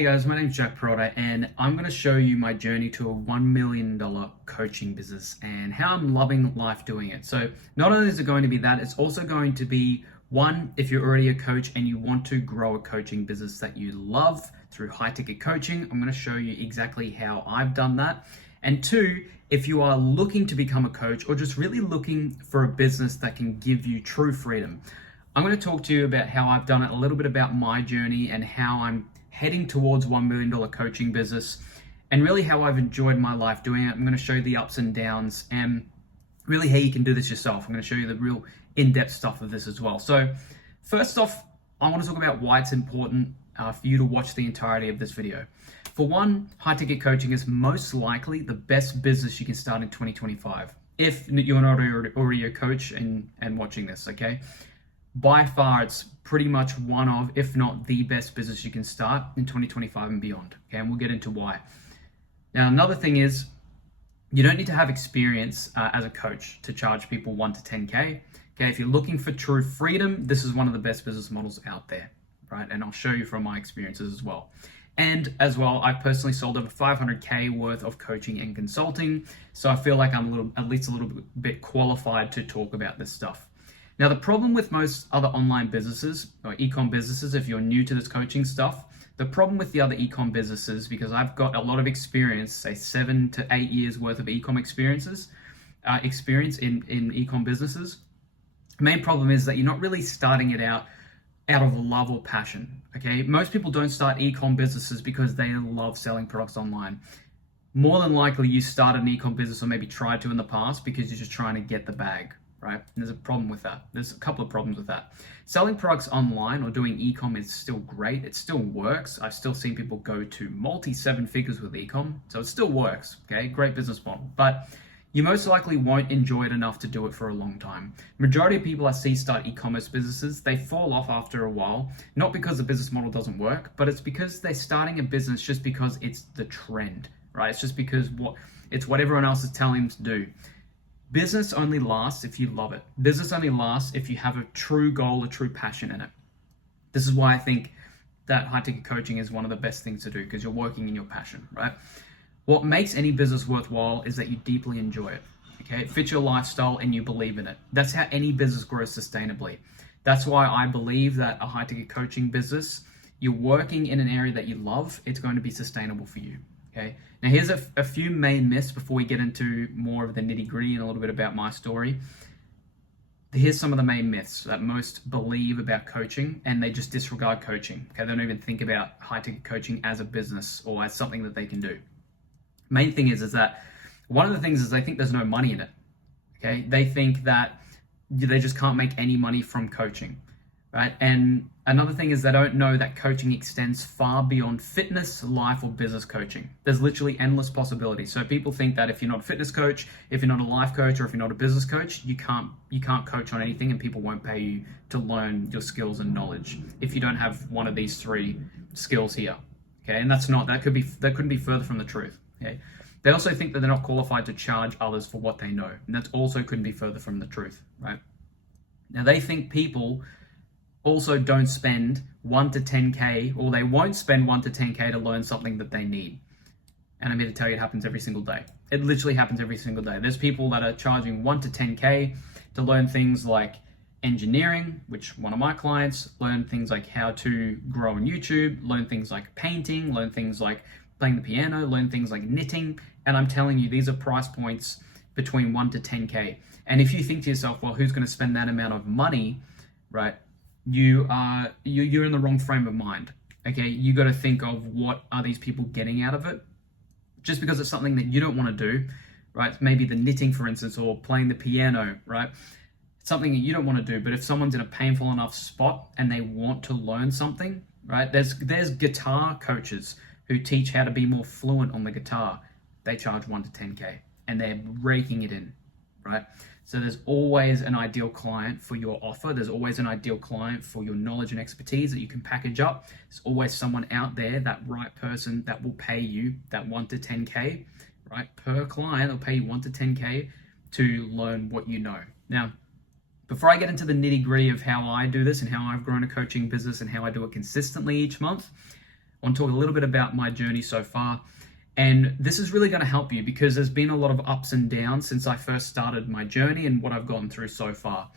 Hey guys, my name's Jack Peralta and I'm going to show you my journey to a $1 million coaching business and how I'm loving life doing it. So not only is it going to be that, it's also going to be one, if you're already a coach and you want to grow a coaching business that you love through high ticket coaching, I'm going to show you exactly how I've done that. And two, if you are looking to become a coach or just really looking for a business that can give you true freedom, I'm going to talk to you about how I've done it, a little bit about my journey and how I'm heading towards $1 million coaching business and really how I've enjoyed my life doing it. I'm going to show you the ups and downs and really how you can do this yourself. I'm going to show you the real in-depth stuff of this as well. So first off, I want to talk about why it's important for you to watch the entirety of this video. For one, high ticket coaching is most likely the best business you can start in 2025 if you're not already a coach and watching this, okay? By far, it's pretty much one of, if not the best business you can start in 2025 and beyond. Okay, and we'll get into why. Now, another thing is, you don't need to have experience as a coach to charge people 1 to 10K. Okay, if you're looking for true freedom, this is one of the best business models out there, right? And I'll show you from my experiences as well. And as well, I've personally sold over 500K worth of coaching and consulting, so I feel like I'm at least a little bit qualified to talk about this stuff. Now, the problem with most other online businesses or e-com businesses, if you're new to this coaching stuff, the problem with the other e-com businesses, because I've got a lot of experience, say 7 to 8 years worth of e-com experience in e-com businesses, the main problem is that you're not really starting it out of love or passion, okay? Most people don't start e-com businesses because they love selling products online. More than likely, you started an e-com business or maybe tried to in the past because you're just trying to get the bag. Right? And there's a problem with that. There's a couple of problems with that. Selling products online or doing e-com is still great. It still works. I've still seen people go to multi-7 figures with e-com. So it still works. Okay, great business model. But you most likely won't enjoy it enough to do it for a long time. Majority of people I see start e-commerce businesses, they fall off after a while, not because the business model doesn't work, but it's because they're starting a business just because it's the trend, right? It's just because it's what everyone else is telling them to do. Business only lasts if you love it. Business only lasts if you have a true goal, a true passion in it. This is why I think that high ticket coaching is one of the best things to do, because you're working in your passion, right? What makes any business worthwhile is that you deeply enjoy it, okay? It fits your lifestyle and you believe in it. That's how any business grows sustainably. That's why I believe that a high ticket coaching business, you're working in an area that you love, it's going to be sustainable for you. Okay. Now here's a few main myths before we get into more of the nitty gritty and a little bit about my story. Here's some of the main myths that most believe about coaching, and they just disregard coaching. Okay, they don't even think about high ticket coaching as a business or as something that they can do. Main thing is that one of the things is they think there's no money in it. Okay, they think that they just can't make any money from coaching. Right? And another thing is they don't know that coaching extends far beyond fitness, life, or business coaching. There's literally endless possibilities. So people think that if you're not a fitness coach, if you're not a life coach, or if you're not a business coach, you can't coach on anything, and people won't pay you to learn your skills and knowledge if you don't have one of these 3 skills here. Okay, and that couldn't be further from the truth. Okay. They also think that they're not qualified to charge others for what they know, and that also couldn't be further from the truth. Right? Now they think people also don't spend 1 to 10K, or they won't spend 1 to 10K to learn something that they need. And I'm here to tell you it happens every single day. It literally happens every single day. There's people that are charging 1 to 10K to learn things like engineering, which one of my clients, learn things like how to grow on YouTube, learn things like painting, learn things like playing the piano, learn things like knitting. And I'm telling you, these are price points between 1 to 10K. And if you think to yourself, well, who's going to spend that amount of money, right? You're in the wrong frame of mind. Okay, you got to think of what are these people getting out of it. Just because it's something that you don't want to do, right? Maybe the knitting, for instance, or playing the piano, right? It's something that you don't want to do. But if someone's in a painful enough spot and they want to learn something, right? There's guitar coaches who teach how to be more fluent on the guitar. They charge 1 to 10K, and they're raking it in, right? So there's always an ideal client for your offer. There's always an ideal client for your knowledge and expertise that you can package up. There's always someone out there, that right person that will pay you that 1 to 10K, right? Per client, they'll pay you 1 to 10K to learn what you know. Now, before I get into the nitty gritty of how I do this and how I've grown a coaching business and how I do it consistently each month, I want to talk a little bit about my journey so far. And this is really going to help you because there's been a lot of ups and downs since I first started my journey and what I've gone through so far.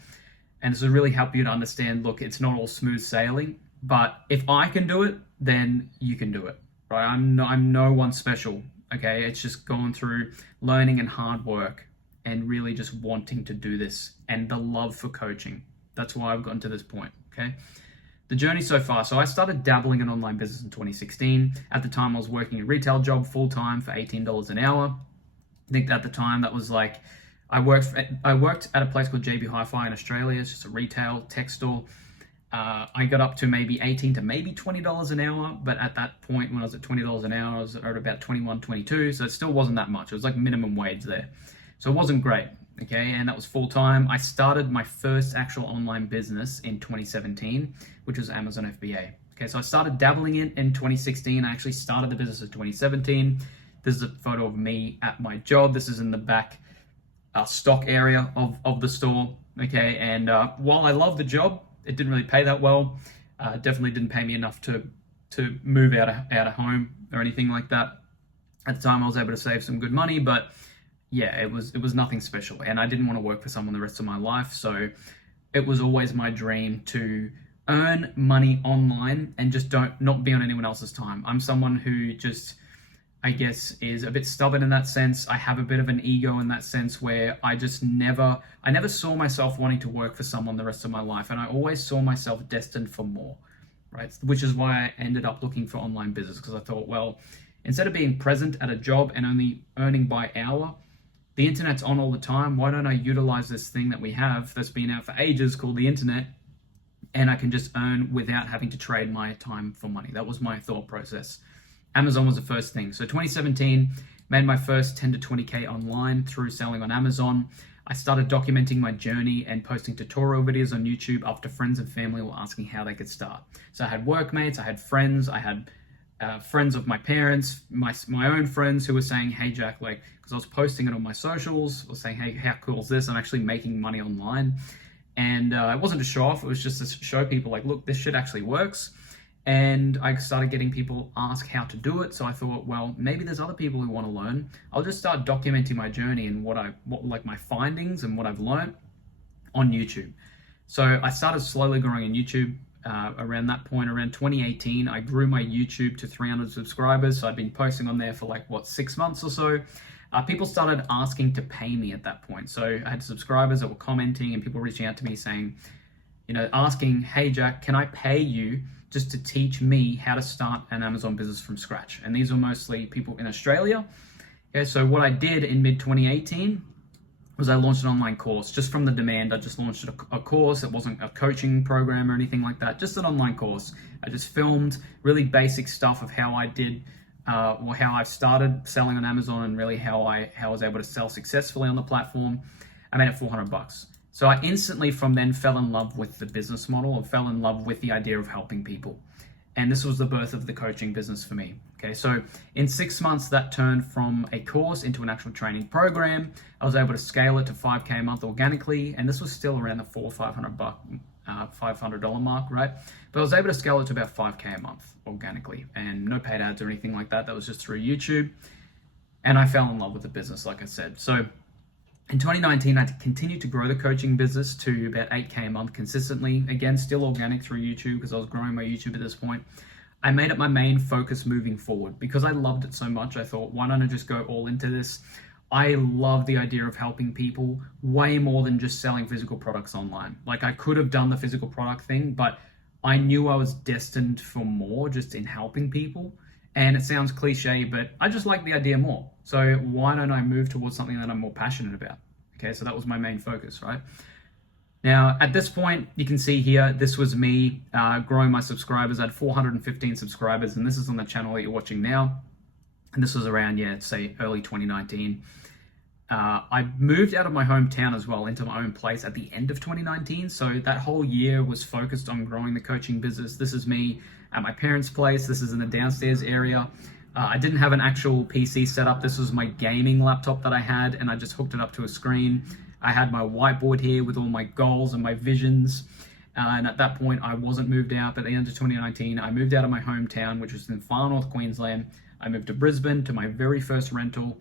And this will really help you to understand, look, it's not all smooth sailing, but if I can do it, then you can do it, right? I'm no one special, okay? It's just gone through learning and hard work and really just wanting to do this and the love for coaching. That's why I've gotten to this point, okay? The journey so far. So I started dabbling in online business in 2016. At the time, I was working a retail job full-time for $18 an hour. I think at the time that was like, I worked at a place called JB Hi-Fi in Australia. It's just a retail tech store. I got up to maybe $18 to maybe $20 an hour, but at that point when I was at $20 an hour, I was at about 21, 22, so it still wasn't that much. It was like minimum wage there. So it wasn't great, okay, and that was full-time. I started my first actual online business in 2017, which was Amazon FBA. Okay, so I started dabbling in 2016. I actually started the business in 2017. This is a photo of me at my job. This is in the back stock area of the store, okay, and while I love the job, it didn't really pay that well. Definitely didn't pay me enough to move out of home or anything like that. At the time, I was able to save some good money, but yeah, it was nothing special, and I didn't want to work for someone the rest of my life. So it was always my dream to earn money online and just not be on anyone else's time. I'm someone who just, I guess, is a bit stubborn in that sense. I have a bit of an ego in that sense where I never saw myself wanting to work for someone the rest of my life. And I always saw myself destined for more, right? Which is why I ended up looking for online business, because I thought, well, instead of being present at a job and only earning by hour, the internet's on all the time. Why don't I utilize this thing that we have that's been out for ages called the internet, and I can just earn without having to trade my time for money? That was my thought process. Amazon was the first thing. So 2017, made my first 10 to 20K online through selling on Amazon. I started documenting my journey and posting tutorial videos on YouTube after friends and family were asking how they could start. So I had workmates, I had friends, I had friends of my parents, my own friends who were saying, hey Jack, like, because I was posting it on my socials, I was saying, hey, how cool is this? I'm actually making money online. And it wasn't to show off, it was just to show people like, look, this shit actually works. And I started getting people ask how to do it. So I thought, well, maybe there's other people who want to learn. I'll just start documenting my journey and what like my findings and what I've learned on YouTube. So I started slowly growing on YouTube. Around that point, around 2018, I grew my YouTube to 300 subscribers. So I'd been posting on there for like, 6 months or so. People started asking to pay me at that point. So I had subscribers that were commenting and people reaching out to me saying, asking, hey Jack, can I pay you just to teach me how to start an Amazon business from scratch? And these were mostly people in Australia. Okay, so what I did in mid 2018 was I launched an online course just from the demand. I just launched a course. It wasn't a coaching program or anything like that, just an online course. I just filmed really basic stuff of how I did or how I started selling on Amazon and really how I was able to sell successfully on the platform. I made it $400. So I instantly from then fell in love with the business model and fell in love with the idea of helping people. And this was the birth of the coaching business for me. Okay, so in 6 months, that turned from a course into an actual training program. I was able to scale it to 5K a month organically, and this was still around the $500 mark, right? But I was able to scale it to about 5K a month organically, and no paid ads or anything like that. That was just through YouTube. And I fell in love with the business, like I said. So in 2019, I continued to grow the coaching business to about 8K a month consistently. Again, still organic through YouTube because I was growing my YouTube at this point. I made it my main focus moving forward because I loved it so much. I thought, why don't I just go all into this? I love the idea of helping people way more than just selling physical products online. Like I could have done the physical product thing, but I knew I was destined for more just in helping people. And it sounds cliche, but I just like the idea more. So why don't I move towards something that I'm more passionate about? Okay, so that was my main focus, right? Now, at this point, you can see here, this was me growing my subscribers. I had 415 subscribers, and this is on the channel that you're watching now. And this was around, say early 2019. I moved out of my hometown as well into my own place at the end of 2019. So that whole year was focused on growing the coaching business. This is me at my parents' place. This is in the downstairs area. I didn't have an actual PC set up. This was my gaming laptop that I had, and I just hooked it up to a screen. I had my whiteboard here with all my goals and my visions. And at that point, I wasn't moved out. But at the end of 2019, I moved out of my hometown, which was in far north Queensland. I moved to Brisbane to my very first rental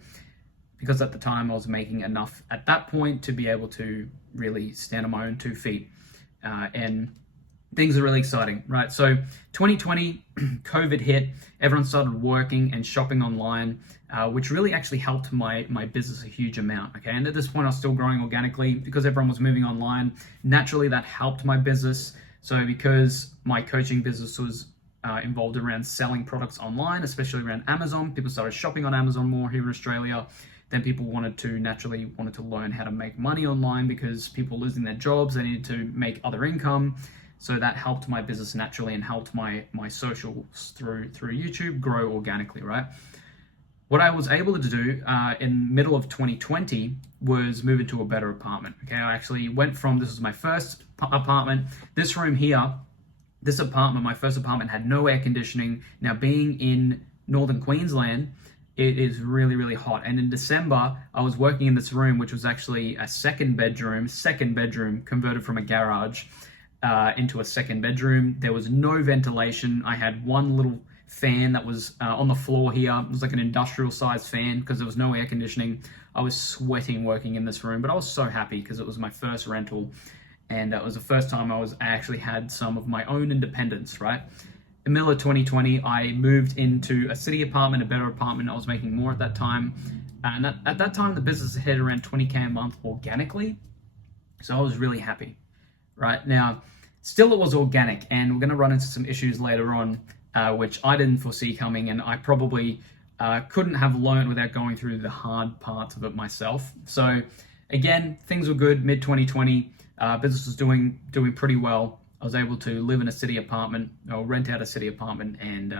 because at the time I was making enough at that point to be able to really stand on my own 2 feet. And things are really exciting, right? So 2020, COVID hit, everyone started working and shopping online, which really actually helped my business a huge amount, okay? And at this point, I was still growing organically because everyone was moving online. Naturally, that helped my business. So because my coaching business was involved around selling products online, especially around Amazon, people started shopping on Amazon more here in Australia. Then people wanted to learn how to make money online because people were losing their jobs, they needed to make other income. So that helped my business naturally and helped my socials through YouTube grow organically, right? What I was able to do in middle of 2020 was move into a better apartment, okay? I actually went from, this was my first apartment, this room here, this apartment, my first apartment had no air conditioning. Now being in northern Queensland, it is really, really hot. And in December, I was working in this room, which was actually a second bedroom converted from a garage into a second bedroom. There was no ventilation. I had one little fan that was on the floor here. It was like an industrial sized fan because there was no air conditioning. I was sweating working in this room, but I was so happy because it was my first rental. And it was the first time I actually had some of my own independence, right? In the middle of 2020, I moved into a city apartment, a better apartment. I was making more at that time. And at that time, the business hit around 20K a month organically. So I was really happy, right? Now, still it was organic, and we're going to run into some issues later on, which I didn't foresee coming, and I probably couldn't have learned without going through the hard parts of it myself. So again, things were good mid-2020. Business was doing pretty well. I was able to live in a city apartment or rent out a city apartment, and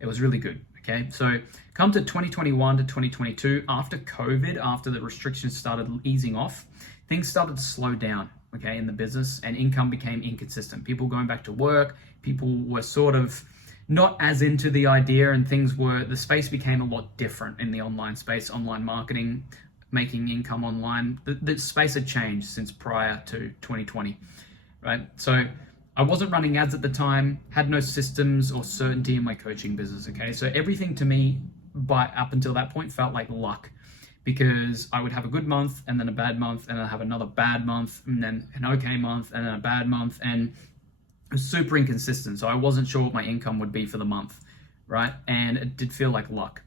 it was really good. Okay, so come to 2021 to 2022, after COVID, after the restrictions started easing off, things started to slow down, okay, in the business, and income became inconsistent. People going back to work, people were sort of not as into the idea, and the space became a lot different in the online space, online marketing, making income online. The space had changed since prior to 2020, right? So I wasn't running ads at the time, had no systems or certainty in my coaching business, okay? So everything to me, up until that point, felt like luck, because I would have a good month and then a bad month, and then I'd have another bad month and then an okay month and then a bad month, and it was super inconsistent. So I wasn't sure what my income would be for the month, right? And it did feel like luck.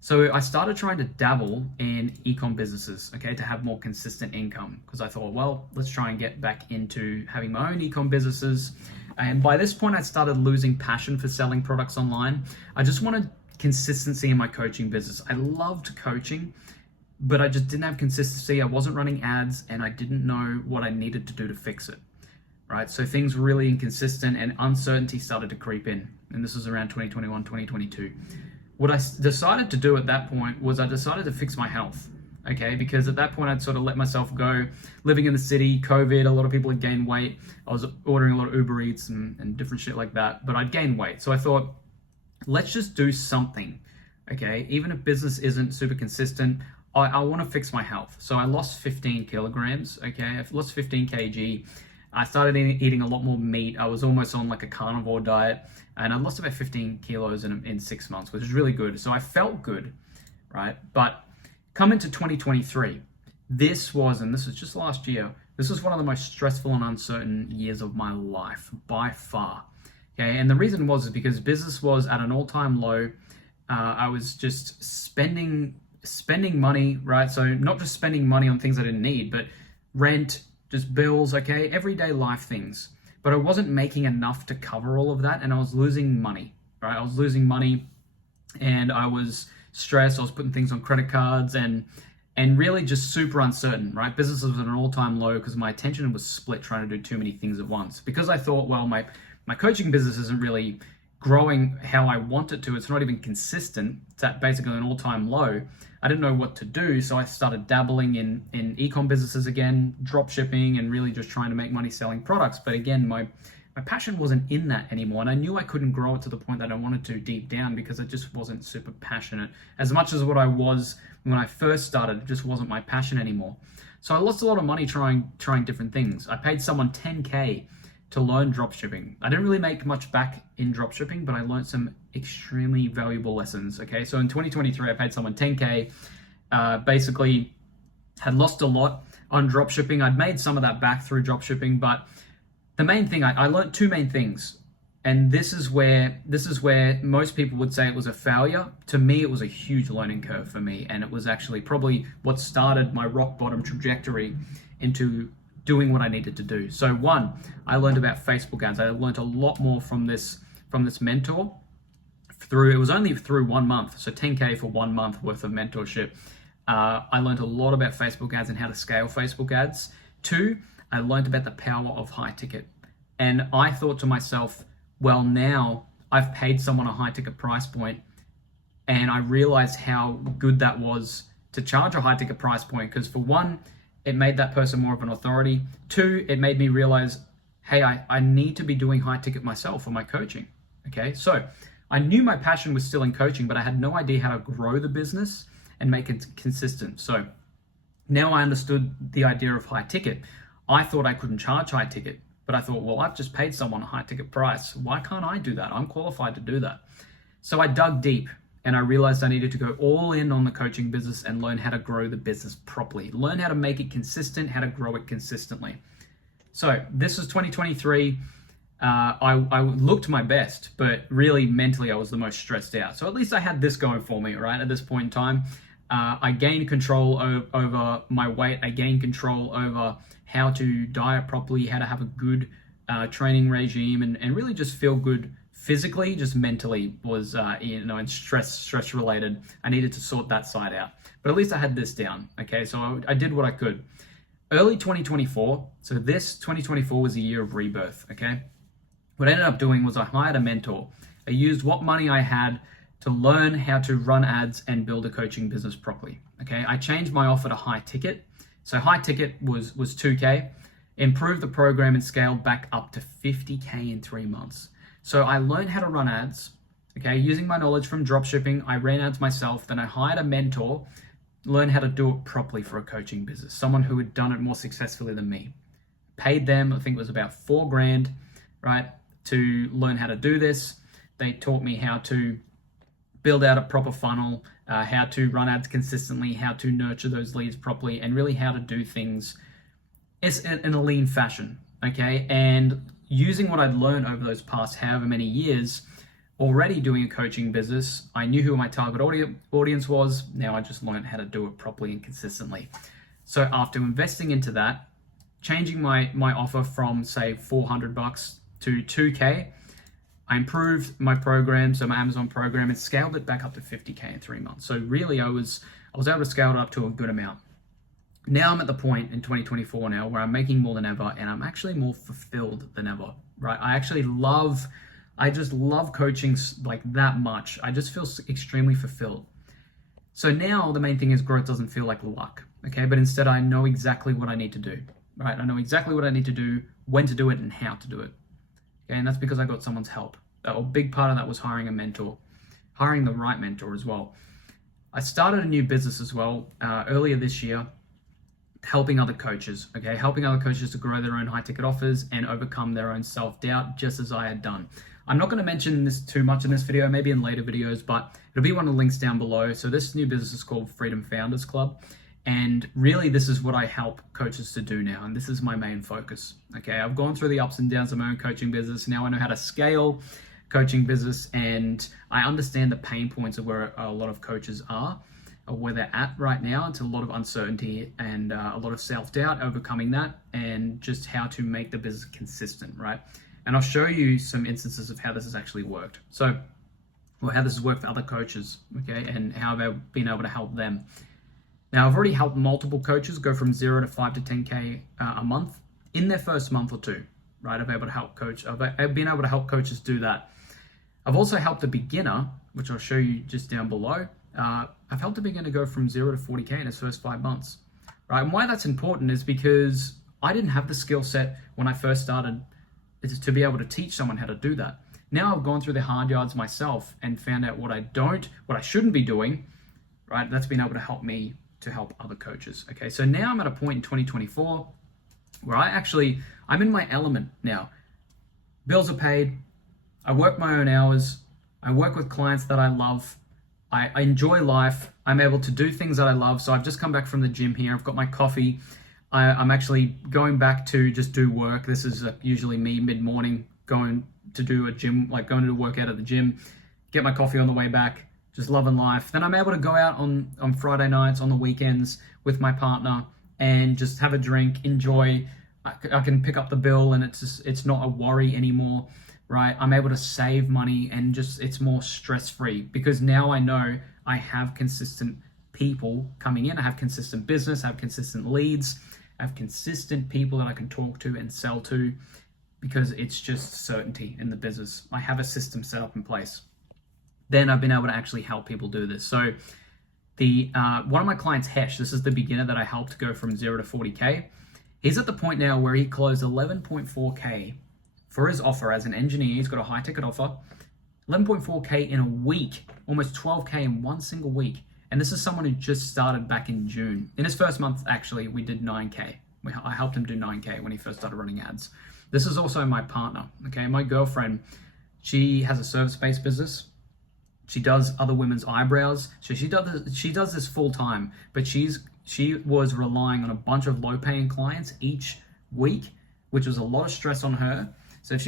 So I started trying to dabble in e-com businesses, okay, to have more consistent income, because I thought, well, let's try and get back into having my own e-com businesses. And by this point, I started losing passion for selling products online. I just wanted consistency in my coaching business. I loved coaching, but I just didn't have consistency. I wasn't running ads, and I didn't know what I needed to do to fix it, right? So things were really inconsistent, and uncertainty started to creep in. And this was around 2021, 2022. What I decided to do at that point was I decided to fix my health, okay? Because at that point, I'd sort of let myself go. Living in the city, COVID, a lot of people had gained weight. I was ordering a lot of Uber Eats and different shit like that, but I'd gained weight. So I thought, let's just do something, okay? Even if business isn't super consistent, I want to fix my health. So I lost 15 kilograms, okay? I lost 15 kg. I started eating a lot more meat. I was almost on like a carnivore diet, and I lost about 15 kilos in 6 months, which is really good. So I felt good, right? But come into 2023, this was just last year, this was one of the most stressful and uncertain years of my life by far, okay? And the reason is because business was at an all-time low. I was just spending money, right? So not just spending money on things I didn't need, but rent, just bills, okay? Everyday life things. But I wasn't making enough to cover all of that, and I was losing money, right? I was losing money, and I was stressed. I was putting things on credit cards, and really just super uncertain, right? Business was at an all-time low because my attention was split trying to do too many things at once. Because I thought, well, my coaching business isn't really growing how I want it to. It's not even consistent. It's at basically an all-time low. I didn't know what to do, so I started dabbling in e-com businesses again, drop shipping, and really just trying to make money selling products. But again, my passion wasn't in that anymore, and I knew I couldn't grow it to the point that I wanted to deep down because it just wasn't super passionate. As much as what I was when I first started, it just wasn't my passion anymore. So I lost a lot of money trying different things. I paid someone $10K to learn dropshipping. I didn't really make much back in dropshipping, but I learned some extremely valuable lessons. Okay, so in 2023, I paid someone 10K. Basically, had lost a lot on dropshipping. I'd made some of that back through dropshipping, but the main thing I learned two main things, and this is where most people would say it was a failure. To me, it was a huge learning curve for me, and it was actually probably what started my rock bottom trajectory into doing what I needed to do. So one, I learned about Facebook ads. I learned a lot more from this mentor. It was only through 1 month, so 10K for 1 month worth of mentorship. I learned a lot about Facebook ads and how to scale Facebook ads. Two, I learned about the power of high ticket. And I thought to myself, well, now I've paid someone a high ticket price point, and I realized how good that was to charge a high ticket price point, because for one, it made that person more of an authority. Two, it made me realize, hey, I need to be doing high ticket myself for my coaching. Okay, so I knew my passion was still in coaching, but I had no idea how to grow the business and make it consistent. So now I understood the idea of high ticket. I thought I couldn't charge high ticket, but I thought, well, I've just paid someone a high ticket price. Why can't I do that? I'm qualified to do that. So I dug deep, and I realized I needed to go all in on the coaching business and learn how to grow the business properly, learn how to make it consistent, how to grow it consistently. So this was 2023. I looked my best, but really mentally I was the most stressed out. So at least I had this going for me, right? At this point in time, I gained control over my weight. I gained control over how to diet properly, how to have a good training regime, and really just feel good physically. Just mentally was, and stress related. I needed to sort that side out, but at least I had this down. Okay, so I did what I could. Early 2024, so this 2024 was a year of rebirth. Okay, what I ended up doing was I hired a mentor. I used what money I had to learn how to run ads and build a coaching business properly. Okay, I changed my offer to high ticket. So high ticket was 2K, improved the program and scaled back up to 50K in 3 months. So I learned how to run ads, okay, using my knowledge from dropshipping. I ran ads myself, then I hired a mentor, learned how to do it properly for a coaching business, someone who had done it more successfully than me. Paid them, I think it was about $4,000, right, to learn how to do this. They taught me how to build out a proper funnel, how to run ads consistently, how to nurture those leads properly, and really how to do things in a lean fashion, okay? And using what I'd learned over those past however many years, already doing a coaching business, I knew who my target audience was. Now I just learned how to do it properly and consistently. So after investing into that, changing my offer from say $400 to 2K, I improved my program, so my Amazon program, and scaled it back up to 50K in 3 months. So really I was able to scale it up to a good amount. Now I'm at the point in 2024 now where I'm making more than ever, and I'm actually more fulfilled than ever, right? I just love coaching like that much. I just feel extremely fulfilled. So now the main thing is growth doesn't feel like luck, okay? But instead I know exactly what I need to do, right? I know exactly what I need to do, when to do it, and how to do it. Okay, and that's because I got someone's help. A big part of that was hiring a mentor, hiring the right mentor as well. I started a new business as well earlier this year, helping other coaches, okay? Helping other coaches to grow their own high ticket offers and overcome their own self-doubt, just as I had done. I'm not gonna mention this too much in this video, maybe in later videos, but it'll be one of the links down below. So this new business is called Freedom Founders Club. And really this is what I help coaches to do now. And this is my main focus, okay? I've gone through the ups and downs of my own coaching business. Now I know how to scale coaching business, and I understand the pain points of where a lot of coaches are, or where they're at right now. It's a lot of uncertainty and a lot of self-doubt, overcoming that, and just how to make the business consistent, right? And I'll show you some instances of how this has actually worked. So, or how this has worked for other coaches, okay? And how I've been able to help them. Now, I've already helped multiple coaches go from 0 to 5 to 10K a month in their first month or two, right? I've been able to help coaches do that. I've also helped a beginner, which I'll show you just down below. I've helped a beginner go from 0 to 40K in his first 5 months, right? And why that's important is because I didn't have the skill set when I first started to be able to teach someone how to do that. Now I've gone through the hard yards myself and found out what I shouldn't be doing, right? That's been able to help me to help other coaches. Okay, so now I'm at a point in 2024 where I'm in my element now. bills are paid, I work my own hours, I work with clients that I love, I enjoy life, I'm able to do things that I love. So I've just come back from the gym here, I've got my coffee, I'm actually going back to just do work. This is usually me mid-morning going to do a gym, like going to work out at the gym, get my coffee on the way back, just loving life. Then I'm able to go out on Friday nights, on the weekends with my partner and just have a drink, enjoy. I can pick up the bill and it's not a worry anymore, right? I'm able to save money and it's more stress-free because now I know I have consistent people coming in. I have consistent business, I have consistent leads, I have consistent people that I can talk to and sell to because it's just certainty in the business. I have a system set up in place. Then I've been able to actually help people do this. So one of my clients, Hesh, this is the beginner that I helped go from 0 to 40K. He's at the point now where he closed 11.4K for his offer as an engineer. He's got a high ticket offer, 11.4K in a week, almost 12K in one single week. And this is someone who just started back in June. In his first month, actually, we did 9K. I helped him do 9K when he first started running ads. This is also my partner, okay? My girlfriend, she has a service-based business. She does other women's eyebrows. So she does this full time, but she was relying on a bunch of low-paying clients each week, which was a lot of stress on her. So if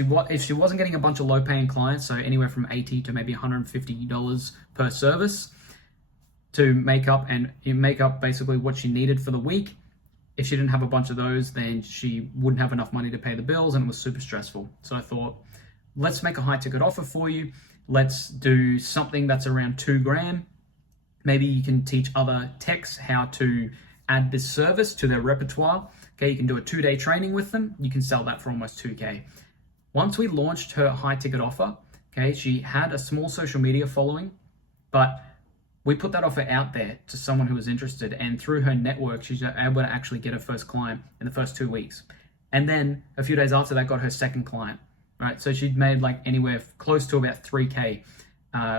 she wasn't getting a bunch of low-paying clients, so anywhere from $80 to maybe $150 per service to make up basically what she needed for the week. If she didn't have a bunch of those, then she wouldn't have enough money to pay the bills, and it was super stressful. So I thought, let's make a high-ticket offer for you. Let's do something that's around $2,000. Maybe you can teach other techs how to add this service to their repertoire. Okay, you can do a 2-day training with them. You can sell that for almost $2K. Once we launched her high-ticket offer, okay, she had a small social media following, but we put that offer out there to someone who was interested, and through her network, she's able to actually get her first client in the first 2 weeks. And then a few days after that, got her second client, right? So she'd made like anywhere close to about 3K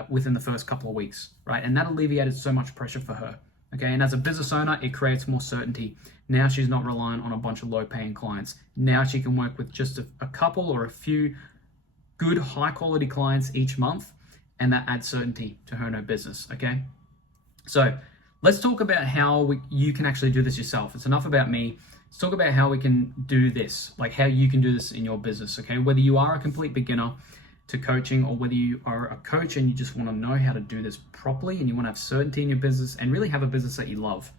within the first couple of weeks, right? And that alleviated so much pressure for her, okay? And as a business owner, it creates more certainty. Now she's not reliant on a bunch of low-paying clients. Now she can work with just a couple or a few good, high-quality clients each month, and that adds certainty to her and her business, okay? So let's talk about how you can actually do this yourself. It's enough about me. Let's talk about how we can do this, like how you can do this in your business, okay? Whether you are a complete beginner to coaching or whether you are a coach and you just want to know how to do this properly and you want to have certainty in your business and really have a business that you love.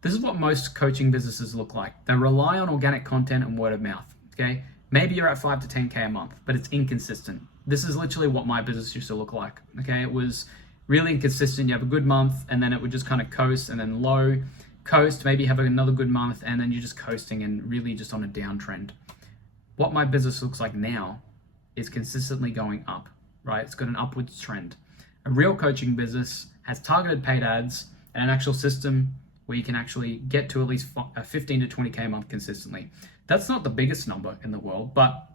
This is what most coaching businesses look like. They rely on organic content and word of mouth, okay? Maybe you're at 5 to 10K a month, but it's inconsistent. This is literally what my business used to look like, okay? It was really inconsistent. You have a good month and then it would just kind of coast and then low, coast, maybe have another good month and then you're just coasting and really just on a downtrend. What my business looks like now is consistently going up, right? It's got an upwards trend. A real coaching business has targeted paid ads and an actual system where you can actually get to at least 15 to 20K a month consistently. That's not the biggest number in the world, but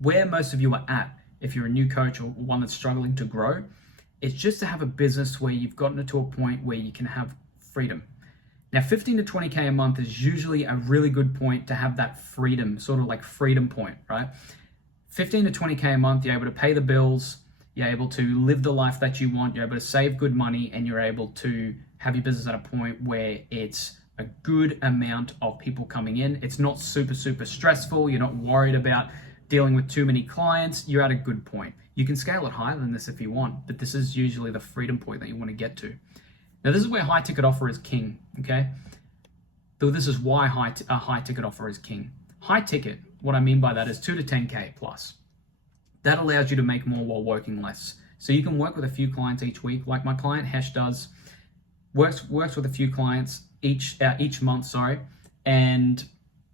where most of you are at, if you're a new coach or one that's struggling to grow, it's just to have a business where you've gotten it to a point where you can have freedom. Now, 15 to 20K a month is usually a really good point to have that freedom, sort of like freedom point, right? 15 to 20K a month, you're able to pay the bills, you're able to live the life that you want, you're able to save good money, and you're able to have your business at a point where it's a good amount of people coming in. It's not super, super stressful. You're not worried about dealing with too many clients. You're at a good point. You can scale it higher than this if you want, but this is usually the freedom point that you want to get to. Now, this is where high ticket offer is king, okay? So this is why a high ticket offer is king. High ticket, what I mean by that is 2 to 10K plus. That allows you to make more while working less. So you can work with a few clients each week, like my client Hesh does, works with a few clients each month, and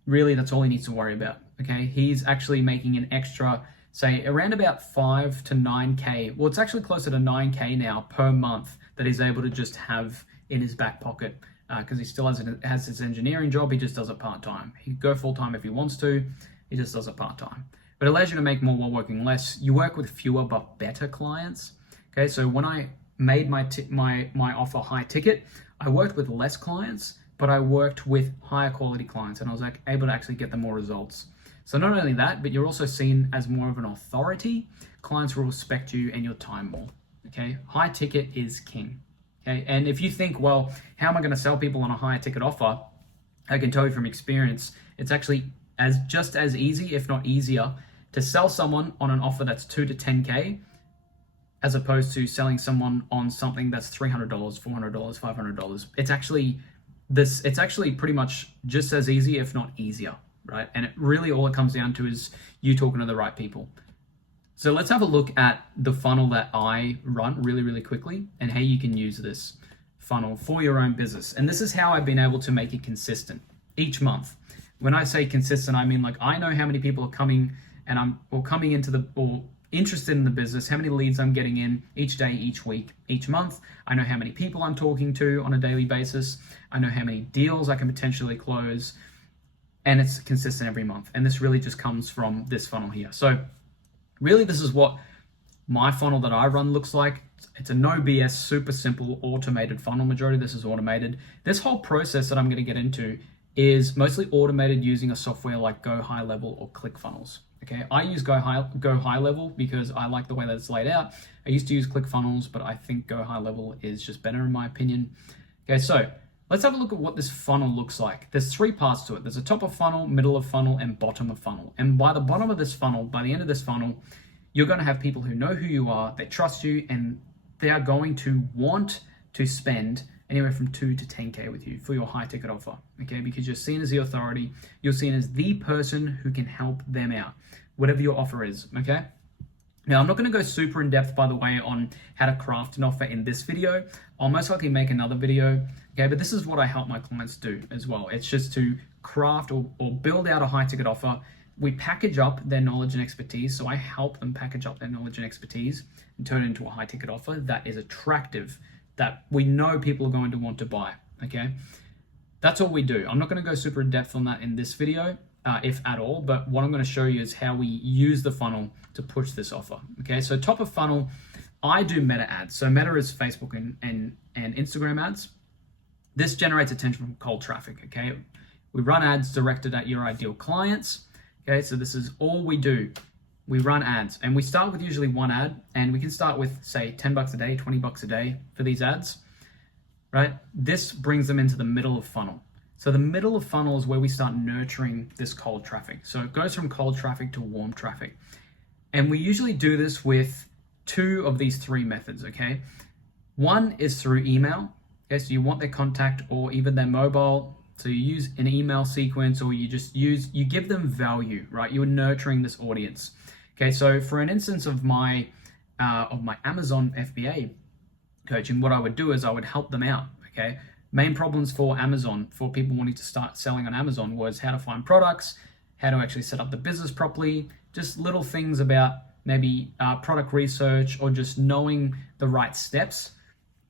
really that's all he needs to worry about, okay? He's actually making an extra, say, around about 5 to 9K. Well, it's actually closer to 9K now per month that he's able to just have in his back pocket because he still has his engineering job. He just does it part-time. He could go full-time if he wants to. He just does it part-time. But it allows you to make more while working less. You work with fewer but better clients. Okay, so when I made my offer high ticket, I worked with less clients, but I worked with higher quality clients, and I was able to actually get them more results. So not only that, but you're also seen as more of an authority. Clients will respect you and your time more. Okay, high ticket is king. Okay, and if you think, well, how am I going to sell people on a higher ticket offer? I can tell you from experience, it's actually just as easy, if not easier, to sell someone on an offer that's 2 to 10K, as opposed to selling someone on something that's $300, $400, $500. It's actually pretty much just as easy, if not easier, right? And it really, all it comes down to is you talking to the right people. So let's have a look at the funnel that I run really, really quickly and how you can use this funnel for your own business. And this is how I've been able to make it consistent each month. When I say consistent, I mean like I know how many people are coming and coming into or interested in the business, how many leads I'm getting in each day, each week, each month. I know how many people I'm talking to on a daily basis. I know how many deals I can potentially close, and it's consistent every month. And this really just comes from this funnel here. So really, this is what my funnel that I run looks like. It's a no BS, super simple, automated funnel. Majority of this is automated. This whole process that I'm going to get into is mostly automated using a software like Go High Level or ClickFunnels. Okay, I use Go High Level because I like the way that it's laid out. I used to use ClickFunnels, but I think Go High Level is just better in my opinion. Okay, so let's have a look at what this funnel looks like. There's 3 parts to it. There's a top of funnel, middle of funnel, and bottom of funnel. And by the bottom of this funnel, by the end of this funnel, you're going to have people who know who you are, they trust you, and they are going to want to spend anywhere from 2 to 10K with you for your high ticket offer, okay? Because you're seen as the authority, you're seen as the person who can help them out, whatever your offer is, okay? Now, I'm not going to go super in depth, by the way, on how to craft an offer in this video. I'll most likely make another video, okay? But this is what I help my clients do as well. It's just to craft or build out a high ticket offer. We package up their knowledge and expertise. So I help them package up their knowledge and expertise and turn it into a high ticket offer that is attractive, that we know people are going to want to buy, okay? That's all we do. I'm not going to go super in depth on that in this video, if at all, but what I'm going to show you is how we use the funnel to push this offer, okay? So top of funnel, I do meta ads. So meta is Facebook and Instagram ads. This generates attention from cold traffic, okay? We run ads directed at your ideal clients, okay? So this is all we do. We run ads, and we start with usually one ad, and we can start with, say, $10 a day, $20 a day for these ads, right? This brings them into the middle of funnel. So the middle of funnel is where we start nurturing this cold traffic. So it goes from cold traffic to warm traffic. And we usually do this with 2 of these 3 methods, okay? One is through email. Okay, so you want their contact or even their mobile. So you use an email sequence, or you give them value, right? You're nurturing this audience. Okay, so for an instance of my Amazon FBA coaching, what I would do is I would help them out, okay? Main problems for Amazon, for people wanting to start selling on Amazon, was how to find products, how to actually set up the business properly, just little things about maybe product research or just knowing the right steps.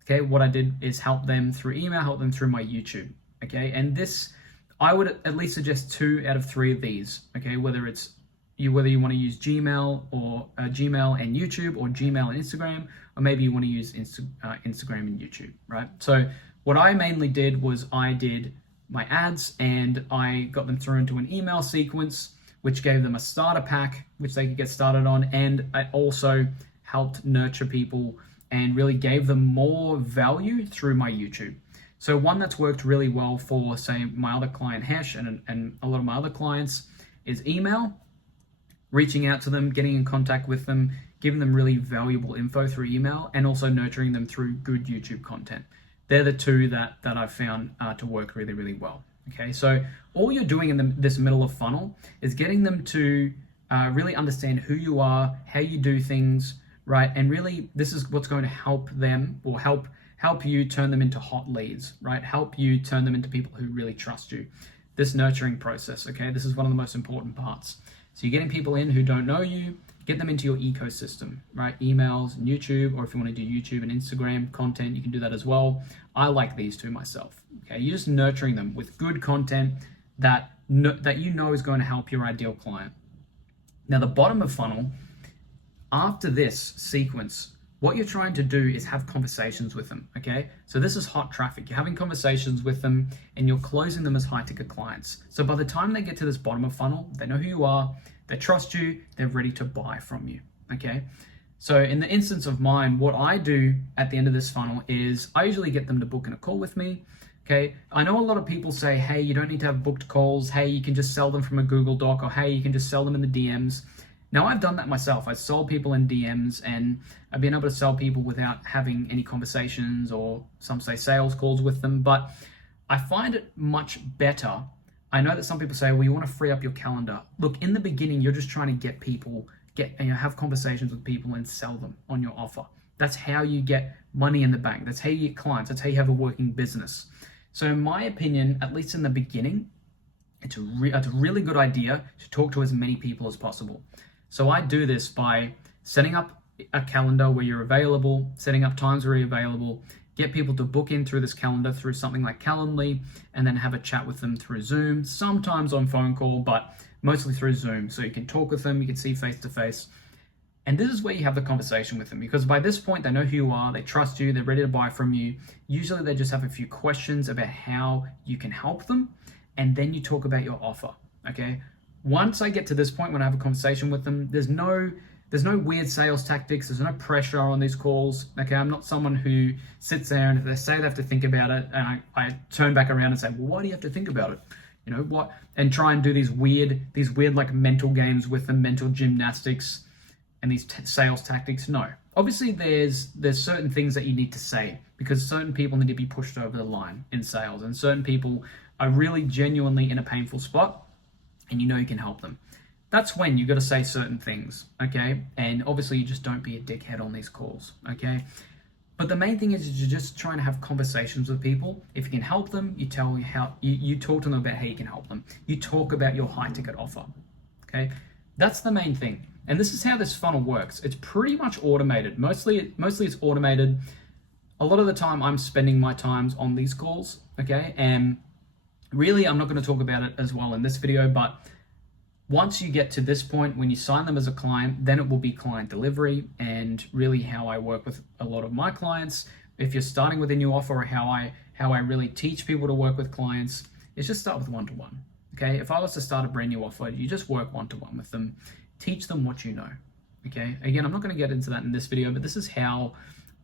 Okay, what I did is help them through email, help them through my YouTube. Okay, and this, I would at least suggest 2 out of 3 of these. Okay, whether you want to use Gmail or Gmail and YouTube, or Gmail and Instagram, or maybe you want to use Instagram and YouTube, right? So what I mainly did was I did my ads and I got them through into an email sequence, which gave them a starter pack, which they could get started on. And I also helped nurture people and really gave them more value through my YouTube. So one that's worked really well for, say, my other client, Hesh, and a lot of my other clients is email, reaching out to them, getting in contact with them, giving them really valuable info through email, and also nurturing them through good YouTube content. They're the 2 that I've found to work really, really well. Okay, so all you're doing in this middle of funnel is getting them to really understand who you are, how you do things, right? And really, this is what's going to help them, or help you turn them into hot leads, right? Help you turn them into people who really trust you. This nurturing process, okay? This is one of the most important parts. So you're getting people in who don't know you, get them into your ecosystem, right? Emails and YouTube, or if you want to do YouTube and Instagram content, you can do that as well. I like these 2 myself, okay? You're just nurturing them with good content that you know is going to help your ideal client. Now, the bottom of funnel, after this sequence, What you're trying to do is have conversations with them, okay? So this is hot traffic. You're having conversations with them and you're closing them as high ticket clients. So by the time they get to this bottom of funnel, they know who you are, they trust you, they're ready to buy from you, okay? So in the instance of mine, what I do at the end of this funnel is I usually get them to book in a call with me, okay? I know a lot of people say, hey, you don't need to have booked calls. Hey, you can just sell them from a Google Doc, or hey, you can just sell them in the DMs. Now, I've done that myself. I sold people in DMs, and I've been able to sell people without having any conversations or some say sales calls with them, but I find it much better. I know that some people say, well, you want to free up your calendar. Look, in the beginning, you're just trying to get people, have conversations with people and sell them on your offer. That's how you get money in the bank. That's how you get clients. That's how you have a working business. So in my opinion, at least in the beginning, it's a really good idea to talk to as many people as possible. So I do this by setting up a calendar where you're available, setting up times where you're available, get people to book in through this calendar through something like Calendly, and then have a chat with them through Zoom, sometimes on phone call, but mostly through Zoom. So you can talk with them, you can see face to face. And this is where you have the conversation with them, because by this point, they know who you are, they trust you, they're ready to buy from you. Usually they just have a few questions about how you can help them, and then you talk about your offer, okay? Once I get to this point when I have a conversation with them, there's no weird sales tactics, there's no pressure on these calls, okay? I'm not someone who sits there and if they say they have to think about it, and I turn back around and say, well, why do you have to think about it? You know, what? And try and do these weird like mental games with them, mental gymnastics, and these sales tactics. No. Obviously, there's certain things that you need to say, because certain people need to be pushed over the line in sales, and certain people are really genuinely in a painful spot, and you know you can help them. That's when you got to say certain things, okay? And obviously, you just don't be a dickhead on these calls, okay? But the main thing is you're just trying to have conversations with people. If you can help them, you tell how you talk to them about how you can help them. You talk about your high ticket offer, okay? That's the main thing. And this is how this funnel works. It's pretty much automated. Mostly it's automated. A lot of the time I'm spending my times on these calls, okay? And really, I'm not going to talk about it as well in this video, but once you get to this point, when you sign them as a client, then it will be client delivery, and really how I work with a lot of my clients. If you're starting with a new offer, or how I really teach people to work with clients, is just start with one-to-one, okay? If I was to start a brand new offer, you just work one-to-one with them, teach them what you know, okay? Again, I'm not going to get into that in this video, but this is how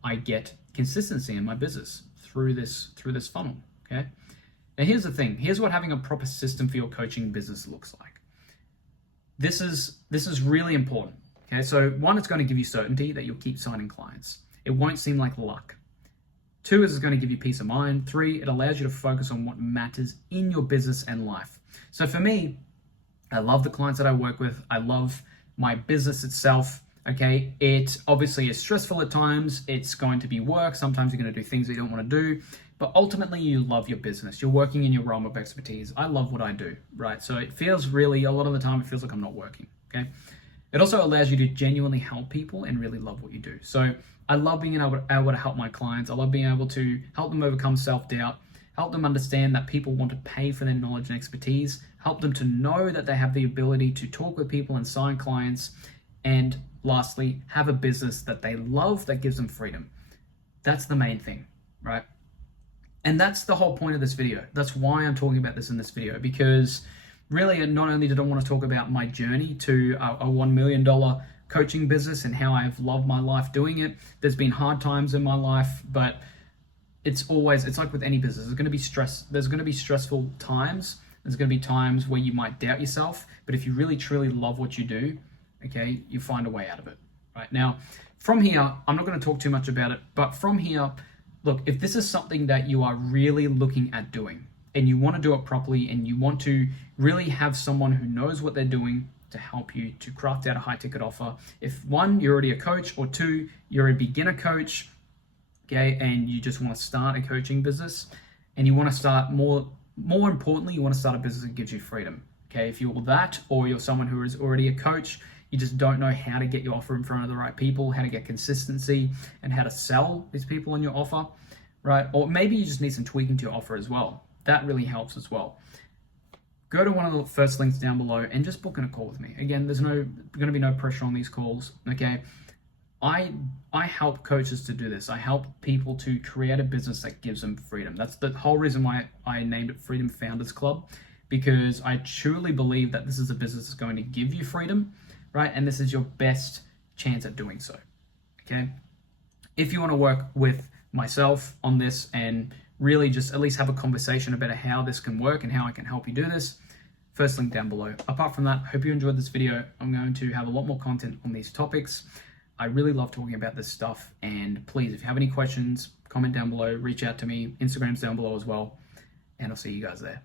I get consistency in my business through this funnel, okay? Now here's the thing. Here's what having a proper system for your coaching business looks like. This is really important, okay? So one, it's going to give you certainty that you'll keep signing clients. It won't seem like luck. Two, is it's going to give you peace of mind. Three, it allows you to focus on what matters in your business and life. So for me, I love the clients that I work with. I love my business itself, okay? It obviously is stressful at times. It's going to be work. Sometimes you're going to do things that you don't want to do. But ultimately, you love your business. You're working in your realm of expertise. I love what I do, right? So it feels really, a lot of the time, it feels like I'm not working, okay? It also allows you to genuinely help people and really love what you do. So I love being able to help my clients. I love being able to help them overcome self-doubt, help them understand that people want to pay for their knowledge and expertise, help them to know that they have the ability to talk with people and sign clients, and lastly, have a business that they love that gives them freedom. That's the main thing, right? And that's the whole point of this video. That's why I'm talking about this in this video, because really, not only did I want to talk about my journey to a $1 million coaching business and how I've loved my life doing it. There's been hard times in my life, but it's like with any business. There's going to be stress. There's going to be stressful times. There's going to be times where you might doubt yourself, but if you really truly love what you do, okay, you find a way out of it. Right now, from here, I'm not going to talk too much about it, but from here, look, if this is something that you are really looking at doing and you want to do it properly and you want to really have someone who knows what they're doing to help you to craft out a high ticket offer, if one, you're already a coach, or two, you're a beginner coach, okay, and you just want to start a coaching business and you want to start more importantly, you want to start a business that gives you freedom, okay? If you're that, or you're someone who is already a coach, you just don't know how to get your offer in front of the right people, how to get consistency, and how to sell these people on your offer, right? Or maybe you just need some tweaking to your offer as well. That really helps as well. Go to one of the first links down below and just book in a call with me. Again, there's going to be no pressure on these calls, okay? I help coaches to do this. I help people to create a business that gives them freedom. That's the whole reason why I named it Freedom Founders Club, because I truly believe that this is a business that's going to give you freedom, right? And this is your best chance at doing so. Okay? If you want to work with myself on this and really just at least have a conversation about how this can work and how I can help you do this, first link down below. Apart from that, hope you enjoyed this video. I'm going to have a lot more content on these topics. I really love talking about this stuff, and please, if you have any questions, comment down below, reach out to me. Instagram's down below as well, and I'll see you guys there.